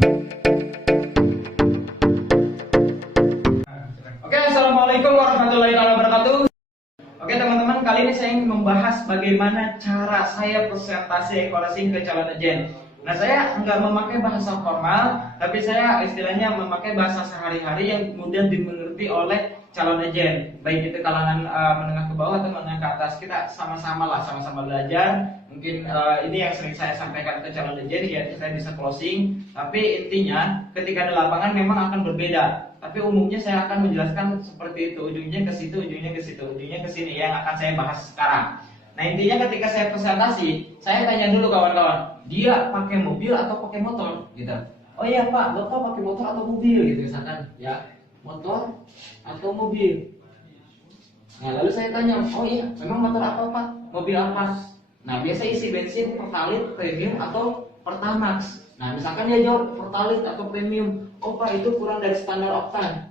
Oke, assalamualaikum warahmatullahi wabarakatuh. Oke teman-teman, kali ini saya ingin membahas bagaimana cara saya presentasi equalizing ke calon agen. Nah, saya nggak memakai bahasa formal, tapi saya istilahnya memakai bahasa sehari-hari yang mudah dimengerti oleh calon agen. Baik itu kalangan menengah ke bawah atau menengah ke atas, kita sama-sama lah, sama-sama belajar. Mungkin ini yang sering saya sampaikan ke calon agen, ya saya bisa closing. Tapi intinya, ketika di lapangan memang akan berbeda. Tapi umumnya saya akan menjelaskan seperti itu, ujungnya ke situ, ujungnya ke situ, ujungnya ke sini, yang akan saya bahas sekarang. Nah, intinya ketika saya presentasi, saya tanya dulu kawan-kawan, dia pakai mobil atau pakai motor, gitu. Oh iya Pak, Bapak pakai motor atau mobil, gitu misalkan, ya, motor atau mobil. Nah, lalu saya tanya, oh iya, memang motor apa Pak? Mobil apa? Nah, biasa isi bensin Pertalite, premium atau Pertamax. Nah, misalkan dia jawab Pertalite atau premium, oh Pak itu kurang dari standar oktan.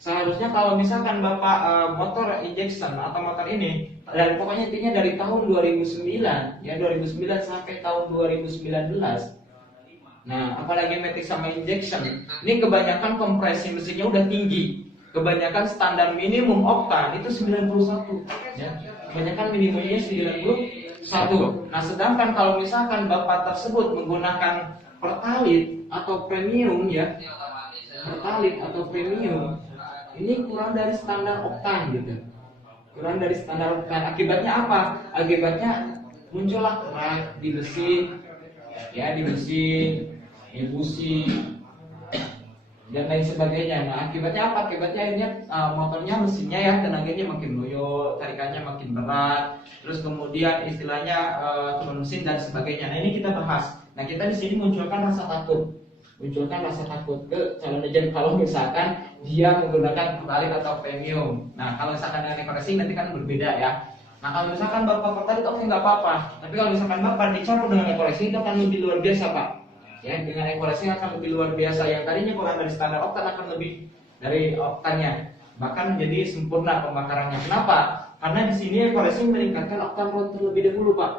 Seharusnya kalau misalkan Bapak motor injection atau motor ini, dan pokoknya intinya dari tahun 2009, ya 2009 sampai tahun 2019. Nah, apalagi matic sama injection, ini kebanyakan kompresi mesinnya udah tinggi. Kebanyakan standar minimum oktan itu 91, ya. Kebanyakan minimumnya 91. Nah, sedangkan kalau misalkan Bapak tersebut menggunakan Pertalite atau premium, ya, Pertalite atau premium, ini kurang dari standar oktan, gitu. Kurang dari standar oktan. Akibatnya apa? Akibatnya muncullah kerak di mesin, ya, di mesin, di busi, dan lain sebagainya. Nah, akibatnya apa? Akibatnya akhirnya motornya, mesinnya, ya, tenaganya makin loyo, tarikannya makin berat, terus kemudian istilahnya turun mesin dan sebagainya. Nah, ini kita bahas. Nah, kita di sini munculkan rasa takut ke calon agen kalau misalkan dia menggunakan Pertalite atau premium. Nah, kalau misalkan dengan eco-racing nanti kan berbeda, ya. Nah, kalau misalkan Bapak Pertalite, oke, nggak apa-apa. Tapi kalau misalkan Bapak dicampur dengan eco-racing, itu akan lebih luar biasa, Pak. Ya, dengan eco-racing akan lebih luar biasa. Yang tadinya kurang dari standar oktan akan lebih dari oktannya, bahkan menjadi sempurna pembakarannya. Kenapa? Karena di sini eco-racing meningkatkan oktan ron terlebih dahulu, Pak.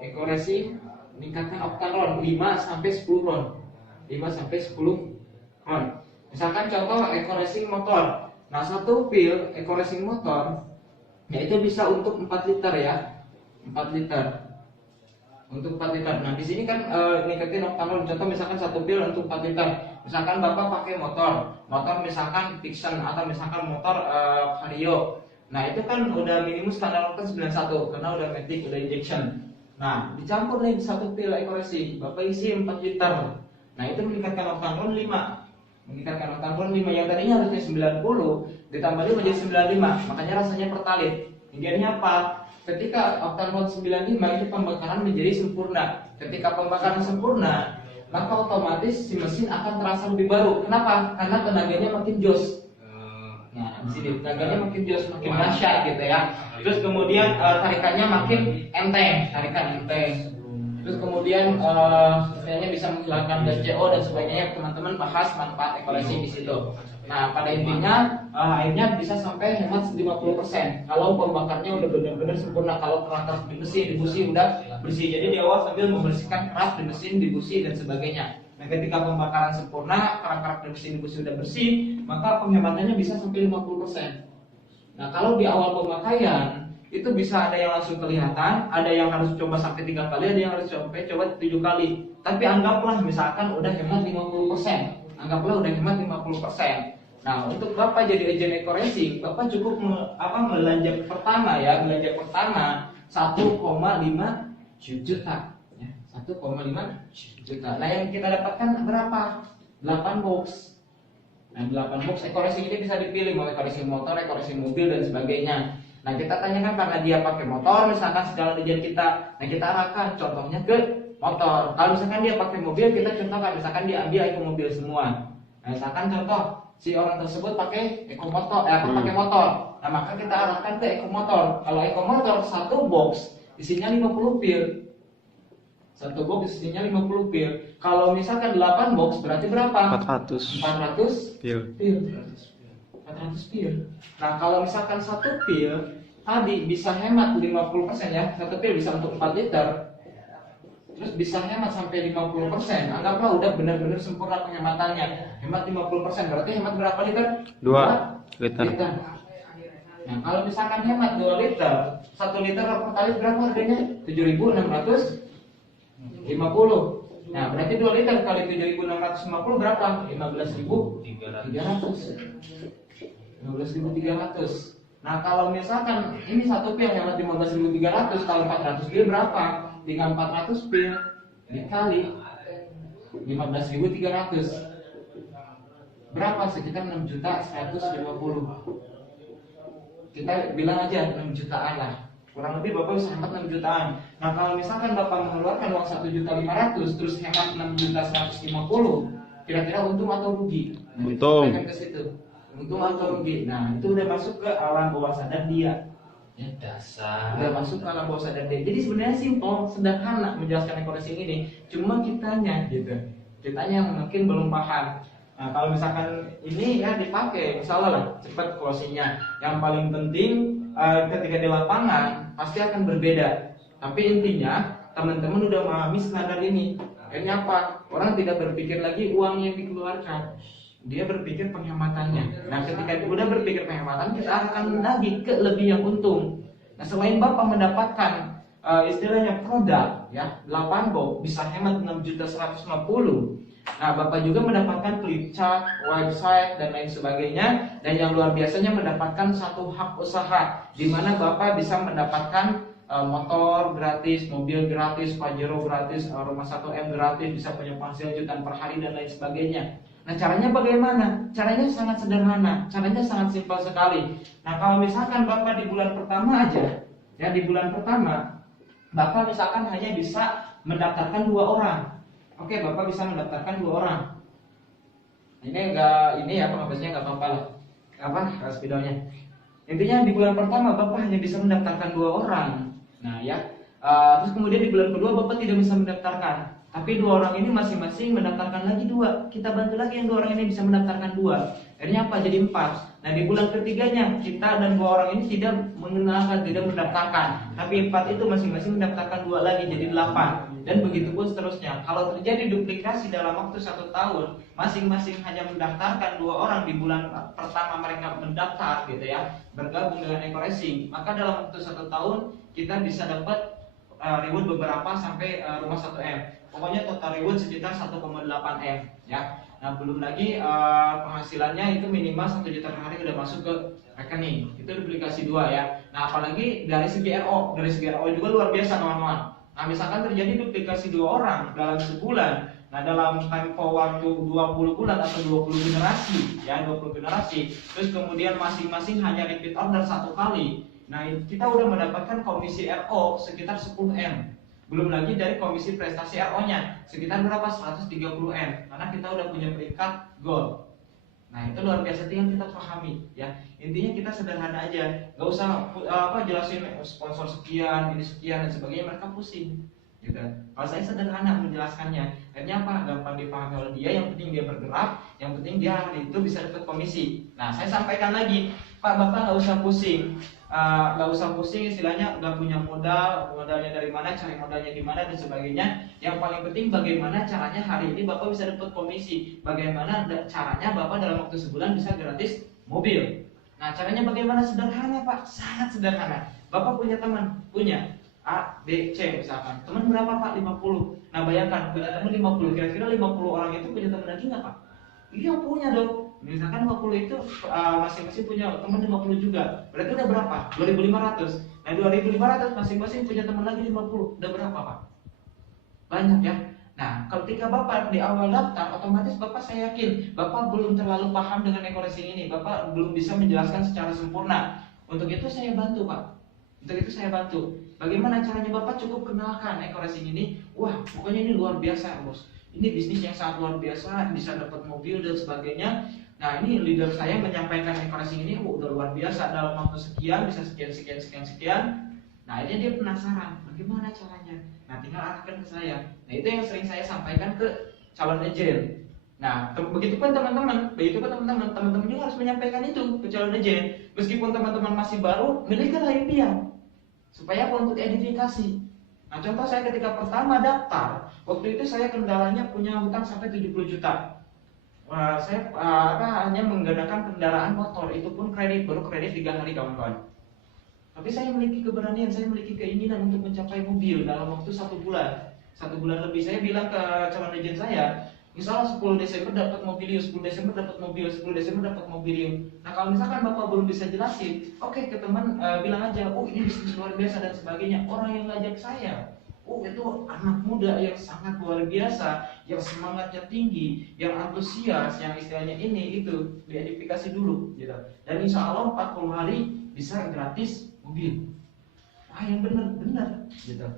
Eco-racing meningkatkan oktan ron 5 sampai 10 ron. 5 sampai 10 ron. Misalkan contoh eco-racing motor. Nah, satu pil eco-racing motor yaitu bisa untuk 4 liter, ya. 4 liter. Untuk 4 liter. Nah, di sini kan ningkatin oktan ron. Contoh misalkan satu pil untuk 4 liter. Misalkan Bapak pakai motor misalkan Vixen atau misalkan motor Vario. Nah, itu kan udah minimum standar oktan 91 karena udah matic, udah injection. Nah, dicampur nih satu pil eco-racing, Bapak isi 4 liter. Nah, itu meningkatkan oktan ron 5. Meningkatkan oktan ron 5 yang tadinya harusnya 90 ditambah 5 jadi 95. Makanya rasanya Pertalite. Idealnya apa? Ketika oktan ron 95 itu pembakaran menjadi sempurna. Ketika pembakaran sempurna, maka otomatis si mesin akan terasa lebih baru. Kenapa? Karena tenaganya makin jos. Nah, di sini tenaganya makin jos, makin dahsyat, gitu, ya. Terus kemudian tarikannya makin enteng, tarikan enteng. Terus kemudian istilahnya bisa menghilangkan gas CO dan sebagainya. Teman-teman bahas manfaat eco-racing di situ. Nah, pada intinya akhirnya bisa sampai hemat 50% kalau pembakarnya udah benar-benar sempurna. Kalau kerak di mesin, di busi udah bersih. Jadi di awal sambil membersihkan kerak di mesin, di busi dan sebagainya. Nah, ketika pembakaran sempurna, kerak-kerak di mesin, di busi udah bersih, maka penghematannya bisa sampai 50%. Nah, kalau di awal pemakaian itu bisa ada yang langsung kelihatan, ada yang harus coba sampai 3 kali, ada yang harus coba 7 kali. Tapi anggaplah misalkan udah hemat 50%. Anggaplah udah hemat 50%. Nah, untuk Bapak jadi agen eco-racing, Bapak cukup belanja pertama, ya, belanja pertama 1,5 juta, ya, 1,5 juta. Nah, yang kita dapatkan berapa? 8 box. Nah, 8 box eco-racing ini bisa dipilih mau eco-racing motor, eco-racing mobil dan sebagainya. Nah, kita tanyakan karena dia pakai motor, misalkan segala tujuan kita. Nah, kita arahkan contohnya ke motor. Kalau misalkan dia pakai mobil, kita contohkan misalkan dia ambil eco mobil semua. Nah, misalkan contoh si orang tersebut pakai eco motor, pakai motor. Nah, maka kita arahkan ke eco motor. Kalau eco motor satu box isinya 50 pil. Satu box isinya 50 pil. Kalau misalkan 8 box berarti berapa? 400 pil. 400 pil. Nah, kalau misalkan satu pil tadi bisa hemat 50%, ya. Satu pil bisa untuk 4 liter. terus bisa hemat sampai 50%. Anggaplah udah benar-benar sempurna penghematannya. Hemat 50%, berarti hemat berapa liter? 2 liter. Nah, kalau misalkan hemat 2 liter, 1 liter pertalite berapa harganya? 7.650. Nah, berarti 2 liter kali 7.650 berapa? 15.300. 15.300. Nah, kalau misalkan ini satu pil hemat 15.300, kalau 400 pil berapa? Tinggal 400 pil dikali 15.300. Berapa? Sekitar 6.150. Kita bilang aja 6 jutaan lah. Kurang lebih Bapak bisa hemat 6 jutaan. Nah, kalau misalkan Bapak mengeluarkan uang 1.500.000 terus hemat 6.150, kira-kira untung atau rugi? Untung. Ke situ. Untung atau rugi. Nah, itu udah masuk ke alam bawah sadar dia. Ya dasar. Udah masuk ke alam bawah sadar dia. Jadi sebenarnya simpel, sederhana menjelaskan equation ini. Cuma kitanya gitu. Kitanya yang mungkin belum paham. Nah, kalau misalkan ini ya dipakai, misalnya lah cepat closingnya. Yang paling penting ketika di lapangan pasti akan berbeda. Tapi intinya teman-teman udah memahami standar ini. Akhirnya apa? Orang tidak berpikir lagi uang yang dikeluarkan, dia berpikir penghematannya. Nah, ketika udah berpikir penghematan, kita akan lagi ke lebih yang untung. Nah, selain Bapak mendapatkan istilahnya produk ya 8 box bisa hemat 6.150. Nah, Bapak juga mendapatkan flip chart, website dan lain sebagainya. Dan yang luar biasanya mendapatkan satu hak usaha, di mana Bapak bisa mendapatkan motor gratis, mobil gratis, Pajero gratis, rumah 1M gratis, bisa punya penghasilan jutaan per hari dan lain sebagainya. Nah, caranya bagaimana? Caranya sangat sederhana, caranya sangat simpel sekali. Nah, kalau misalkan Bapak di bulan pertama aja, ya di bulan pertama, Bapak misalkan hanya bisa mendaftarkan 2 orang. Oke, Bapak bisa mendaftarkan 2 orang. Ini ya penghabisnya nggak apa-apa lah. Spidolnya. Intinya di bulan pertama Bapak hanya bisa mendaftarkan 2 orang. Nah ya, terus kemudian di bulan kedua Bapak tidak bisa mendaftarkan. Tapi 2 orang ini masing-masing mendaftarkan lagi 2. Kita bantu lagi yang 2 orang ini bisa mendaftarkan 2. Akhirnya apa? Jadi 4. Nah, di bulan ketiganya kita dan 2 orang ini tidak mengenalkan, tidak mendaftarkan. Tapi 4 itu masing-masing mendaftarkan 2 lagi jadi 8. Dan begitu pun seterusnya. Kalau terjadi duplikasi dalam waktu 1 tahun, masing-masing hanya mendaftarkan 2 orang di bulan pertama mereka mendaftar gitu ya, bergabung dengan Eco-Racing, maka dalam waktu 1 tahun kita bisa dapat reward beberapa sampai rumah 1M. Pokoknya total reward sekitar 1,8M ya. Nah, belum lagi penghasilannya itu minimal 1 juta per hari udah masuk ke rekening. Itu duplikasi 2 ya. Nah, apalagi dari segi RO juga luar biasa kawan-kawan. Nah, misalkan terjadi duplikasi 2 orang dalam sebulan, nah dalam tempo waktu 20 bulan atau 20 generasi ya, 20 generasi, terus kemudian masing-masing hanya repeat order 1 kali. Nah, kita udah mendapatkan komisi RO sekitar 10M. Belum lagi dari komisi prestasi RO-nya sekitar berapa? 130M. Karena kita udah punya peringkat gold. Nah, itu luar biasa, tinggal kita pahami ya. Intinya kita sederhana aja, nggak usah jelasin sponsor sekian, ini sekian dan sebagainya, mereka pusing gitu. Kalau saya sederhana menjelaskannya, akhirnya apa? Gampang dipahami oleh dia, yang penting dia bergerak, yang penting dia hari itu bisa dapat komisi. Nah, saya sampaikan lagi, Pak, Bapak nggak usah pusing. Istilahnya nggak punya modalnya dari mana, cari modalnya di mana dan sebagainya. Yang paling penting bagaimana caranya hari ini Bapak bisa dapat komisi, bagaimana caranya Bapak dalam waktu sebulan bisa gratis mobil. Nah, caranya bagaimana? Sederhana, Pak, sangat sederhana. Bapak punya teman, punya A, B, C misalkan. Teman berapa, Pak? 50. Nah, bayangkan punya teman 50, kira-kira 50 orang itu punya teman lagi nggak, Pak? Iya, punya dong. Misalkan 50 itu masing-masing punya teman 50 juga. Berarti udah berapa? 2.500. Nah, 2.500 masing-masing punya teman lagi 50. Udah berapa, Pak? Banyak ya. Nah, ketika Bapak di awal daftar, otomatis Bapak, saya yakin Bapak belum terlalu paham dengan Eco-Racing ini. Bapak belum bisa menjelaskan secara sempurna. Untuk itu saya bantu, Pak. Untuk itu saya bantu. Bagaimana caranya? Bapak cukup kenalkan Eco-Racing ini. Wah, pokoknya ini luar biasa, Bos. Ini bisnis yang sangat luar biasa, bisa dapat mobil dan sebagainya. Nah, ini leader saya menyampaikan Eco-Racing ini udah luar biasa, dalam waktu sekian bisa sekian. Nah, ini dia penasaran, bagaimana caranya? Nah, tinggal arahkan ke saya. Nah, itu yang sering saya sampaikan ke calon agent. Nah, begitupun teman-teman juga harus menyampaikan itu ke calon agent. Meskipun teman-teman masih baru, milihkanlah impian supaya apa? Untuk edifikasi. Nah, contoh saya ketika pertama daftar, waktu itu saya kendalanya punya hutang sampai 70 juta. Saya hanya menggunakan kendaraan motor, itu pun kredit, baru kredit 3 hari kawan-kawan. Tapi saya memiliki keberanian, saya memiliki keinginan untuk mencapai mobil dalam waktu 1 bulan. 1 bulan lebih. Saya bilang ke calon agent saya, misalnya 10 Desember dapat mobilium, 10 Desember dapat mobil, 10 Desember dapat mobilium. Nah, kalau misalkan Bapak belum bisa jelasin, oke, ke teman bilang aja, oh ini bisnis luar biasa dan sebagainya. Orang yang ngajak saya, oh itu anak muda yang sangat luar biasa, yang semangatnya tinggi, yang antusias, yang istilahnya ini itu diidentifikasi dulu gitu. Dan insya Allah 40 hari bisa gratis mobil. Yang benar gitu.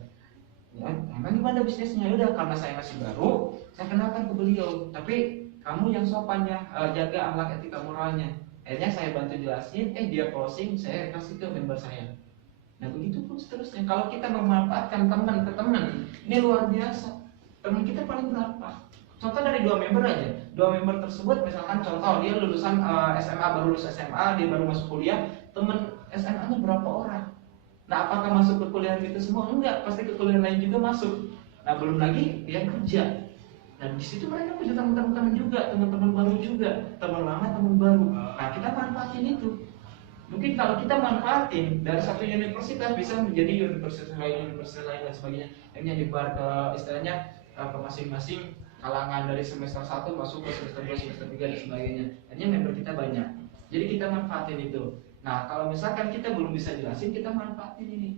Ya, emang gimana bisnisnya? Udah, karena saya masih baru, saya kenalkan ke beliau. Tapi kamu yang sopan ya, jaga akhlak etika moralnya. Akhirnya saya bantu jelasin, dia closing, saya kasih ke member saya. Nah, begitu pun seterusnya. Kalau kita memanfaatkan teman ke teman, ini luar biasa. Teman kita paling berapa? Contoh dari 2 member aja. 2 member tersebut, misalkan contoh dia lulusan SMA, baru lulus SMA, dia baru masuk kuliah. Teman SMA-nya berapa orang? Nah, apakah masuk ke kuliah itu semua? Enggak, pasti ke kuliah lain juga masuk. Nah, belum lagi dia kerja. Nah, di situ mereka punya teman-teman juga, teman-teman baru juga, teman lama, teman baru. Nah, kita manfaatin itu. Mungkin kalau kita manfaatin dari satu universitas bisa menjadi universitas lain dan sebagainya. Ini nyebar ke istilahnya ke masing-masing kalangan dari semester 1 masuk ke semester 2, semester 3 dan sebagainya. Hanya member kita banyak. Jadi kita manfaatin itu. Nah, kalau misalkan kita belum bisa jelasin, kita manfaatin ini.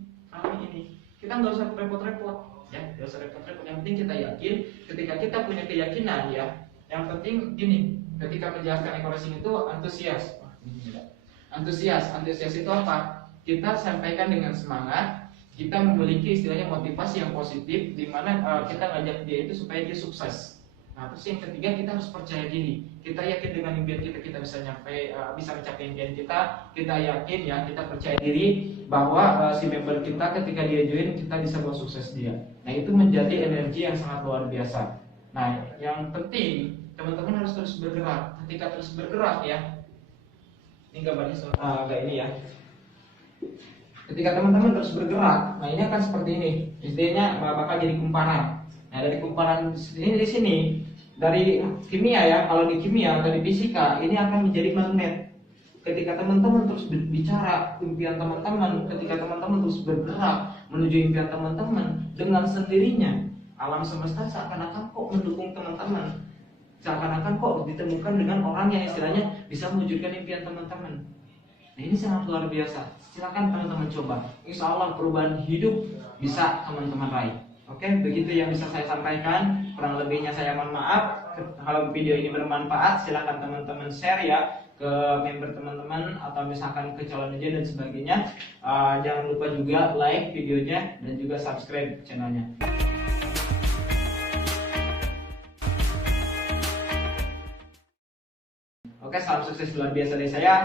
Kita nggak usah repot-repot, ya, nggak usah repot-repot. Yang penting kita yakin. Ketika kita punya keyakinan, ya, yang penting gini. Ketika menjelaskan eco-racing itu antusias. Antusias itu apa? Kita sampaikan dengan semangat. Kita memiliki istilahnya motivasi yang positif, di mana kita ngajak dia itu supaya dia sukses. Nah, terus yang ketiga, kita harus percaya diri. Kita yakin dengan impian kita bisa mencapai impian kita. Kita yakin, ya, kita percaya diri bahwa si member kita ketika dia join, kita bisa bawa sukses dia. Nah, itu menjadi energi yang sangat luar biasa. Nah, yang penting teman-teman harus terus bergerak. Ketika terus bergerak, ya, ini gambarnya agak ini, ya. Ketika teman-teman terus bergerak, nah ini akan seperti ini. Istilahnya bakal jadi kumparan. Nah, dari kumparan ini di sini, dari kimia, ya, kalau di kimia atau di fisika ini akan menjadi magnet. Ketika teman-teman terus bicara impian teman-teman, ketika teman-teman terus bergerak menuju impian teman-teman, dengan sendirinya alam semesta seakan-akan kok mendukung teman-teman. Seakan-akan kok ditemukan dengan orang yang istilahnya bisa mewujudkan impian teman-teman. Nah, ini sangat luar biasa. Silakan teman-teman coba. Insya Allah perubahan hidup bisa teman-teman raih. Oke, begitu yang bisa saya sampaikan. Kurang lebihnya saya mohon maaf. Kalau video ini bermanfaat, silakan teman-teman share, ya, ke member teman-teman atau misalkan ke calon agent dan sebagainya. Jangan lupa juga like videonya dan juga subscribe channelnya. Oke, salam sukses luar biasa dari saya.